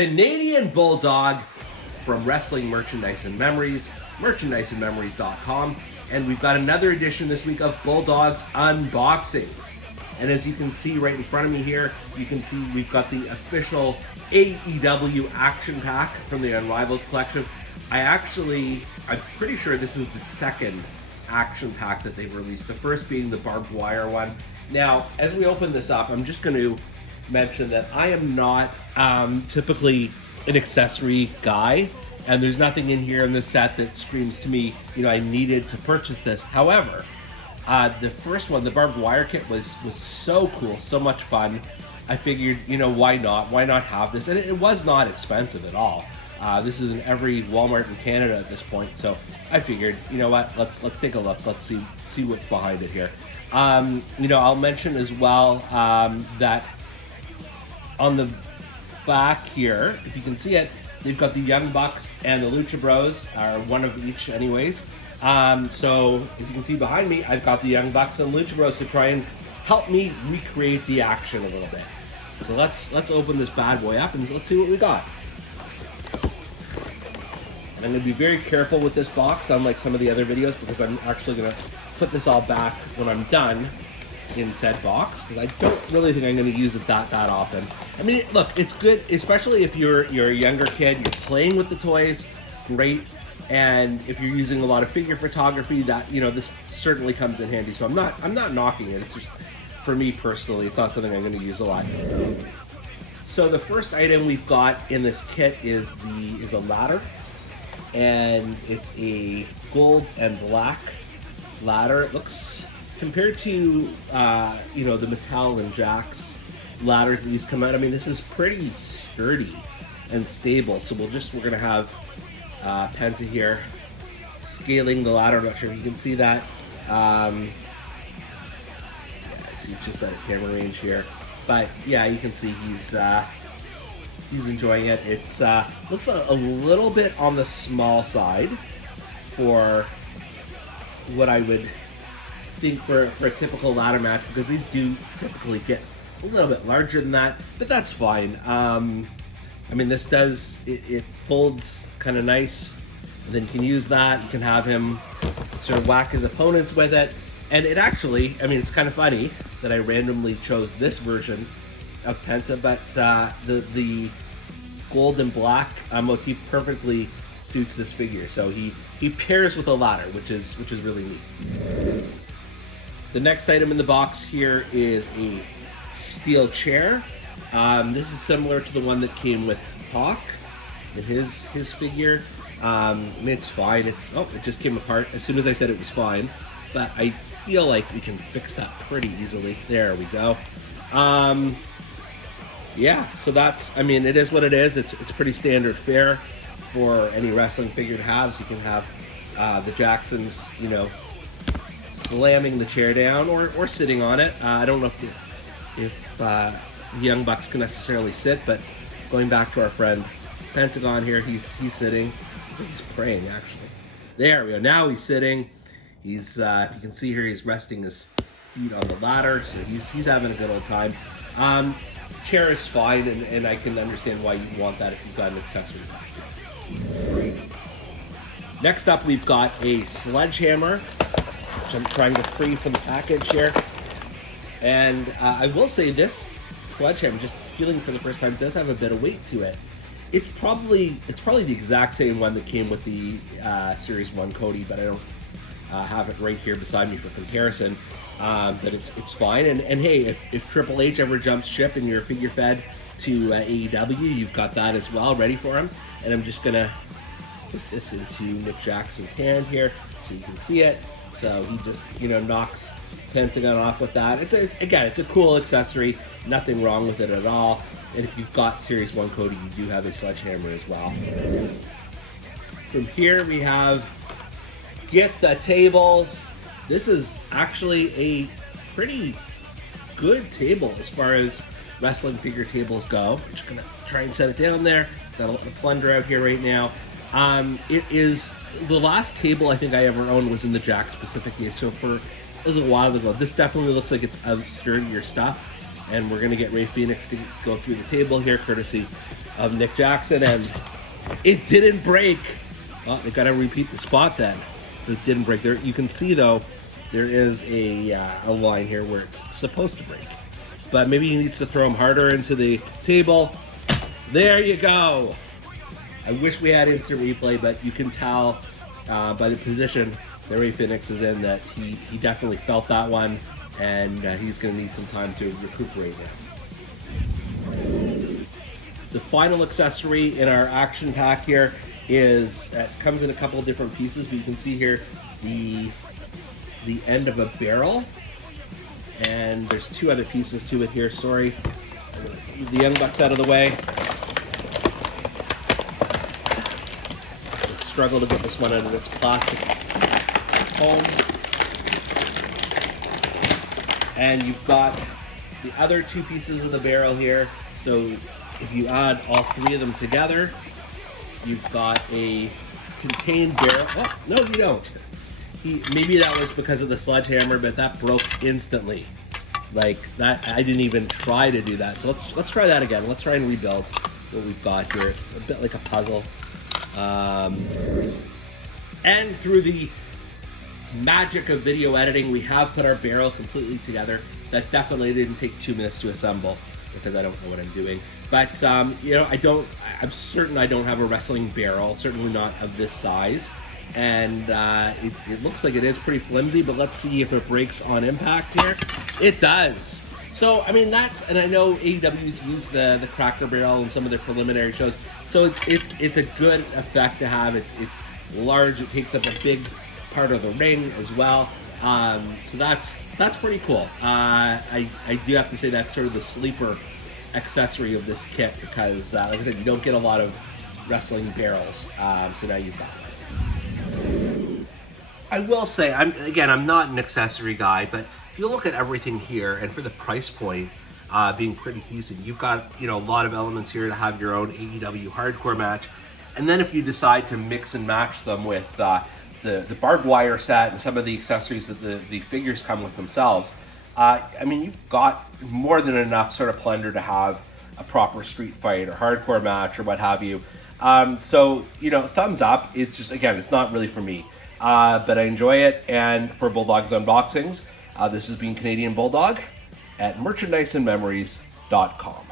Canadian Bulldog from Wrestling Merchandise and Memories, merchandiseandmemories.com. And we've got another edition this week of Bulldog's Unboxings. And as you can see right in front of me here, you can see we've got the official AEW action pack from the Unrivaled collection. I'm pretty sure this is the second action pack that they've released. The first being the barbed wire one. Now, as we open this up, I'm just going to mention that I am not typically an accessory guy, and there's nothing in here in this set that screams to me, I needed to purchase this. However, the first one, the barbed wire kit, was so cool, so much fun. I figured, why not? Why not have this? And it was not expensive at all. This is in every Walmart in Canada at this point, so I figured, let's take a look. Let's see what's behind it here. I'll mention as well that on the back here, if you can see it, they've got the Young Bucks and the Lucha Bros, or one of each anyways. So as you can see behind me, I've got the Young Bucks and Lucha Bros to try and help me recreate the action a little bit. So let's open this bad boy up and let's see what we got. And I'm going to be very careful with this box, unlike some of the other videos, because I'm actually going to put this all back when I'm done in said box, because I don't really think I'm going to use it that often. I mean, look, it's good, especially if you're a younger kid, you're playing with the toys, great. And if you're using a lot of figure photography, that this certainly comes in handy. So I'm not knocking it. It's just, for me personally, it's not something I'm going to use a lot. So the first item we've got in this kit is a ladder, and it's a gold and black ladder. It looks, compared to the Mattel and Jax ladders that these come out, I mean, this is pretty sturdy and stable. So we're gonna have Penta here scaling the ladder. I'm not sure if you can see that. He's just out of camera range here, but yeah, you can see he's enjoying it. It's looks a little bit on the small side for what I would think for a typical ladder match, because these do typically get a little bit larger than that, but that's fine. I mean, this does, it folds kind of nice, and then you can use that. You can have him sort of whack his opponents with it. And it actually, I mean, it's kind of funny that I randomly chose this version of Penta, but the gold and black motif perfectly suits this figure. So he pairs with a ladder, which is really neat. The next item in the box here is a steel chair. This is similar to the one that came with Hawk in his figure. I mean, it's fine. It just came apart as soon as I said it was fine, but I feel like we can fix that pretty easily. There we go. Yeah, so that's, I mean, it is what it is. It's pretty standard fare for any wrestling figure to have. So you can have the Jacksons, slamming the chair down or sitting on it. I don't know if the Young Bucks can necessarily sit, but going back to our friend Pentagon here, he's sitting. He's praying, actually. There we go. Now he's sitting. He's if you can see here, he's resting his feet on the ladder, so he's having a good old time. Chair is fine, and I can understand why you want that if you've got an accessory pack. Next up, we've got a sledgehammer, which I'm trying to free from the package here. And I will say this sledgehammer, just feeling for the first time, does have a bit of weight to it. It's probably the exact same one that came with the Series 1 Cody, but I don't have it right here beside me for comparison. But it's fine. And hey, if Triple H ever jumps ship and you're figure fed to AEW, you've got that as well ready for him. And I'm just gonna put this into Nick Jackson's hand here so you can see it. So he just knocks Pentagon off with that. It's a cool accessory. Nothing wrong with it at all. And if you've got Series 1 Cody, you do have a sledgehammer as well. From here we have Get the Tables. This is actually a pretty good table as far as wrestling figure tables go. I'm just gonna try and set it down there. Got a little plunder out here right now. It is the last table I think I ever owned was in the Jack specifically. So it was a while ago. This definitely looks like it's of sturdier stuff. and we're going to get Ray Phoenix to go through the table here, courtesy of Nick Jackson, and it didn't break. Well, they got to repeat the spot then. It didn't break. There, you can see though, there is a line here where it's supposed to break, but maybe he needs to throw him harder into the table. There you go. I wish we had instant replay, but you can tell by the position that Ray Phoenix is in that he definitely felt that one, and he's going to need some time to recuperate now. The final accessory in our action pack here is, it comes in a couple of different pieces, but you can see here the end of a barrel, and there's two other pieces to it here. Sorry, leave the young bucks out of the way. Just struggle to get this one out of its plastic foam. And you've got the other two pieces of the barrel here. So if you add all three of them together, you've got a contained barrel. Oh, no, you don't. Maybe that was because of the sledgehammer, but that broke instantly. Like that, I didn't even try to do that. So let's try that again. Let's try and rebuild what we've got here. It's a bit like a puzzle. And through the magic of video editing, we have put our barrel completely together. That definitely didn't take 2 minutes to assemble because I don't know what I'm doing. But you know, I'm certain I don't have a wrestling barrel, certainly not of this size. And it looks like it is pretty flimsy, but let's see if it breaks on impact here. It does. So, I mean, and I know AEW's used the Cracker Barrel in some of their preliminary shows, so it's a good effect to have. It's large, it takes up a big part of the ring as well. So that's pretty cool. I do have to say that's sort of the sleeper accessory of this kit because, like I said, you don't get a lot of wrestling barrels. So now you've got it. I will say, I'm not an accessory guy, but if you look at everything here, and for the price point being pretty decent, you've got a lot of elements here to have your own AEW hardcore match, and then if you decide to mix and match them with the barbed wire set and some of the accessories that the figures come with themselves, I mean, you've got more than enough sort of plunder to have a proper street fight or hardcore match or what have you. So, thumbs up. It's just, again, it's not really for me, but I enjoy it. And for Bulldog's Unboxings, this has been Canadian Bulldog at merchandiseandmemories.com.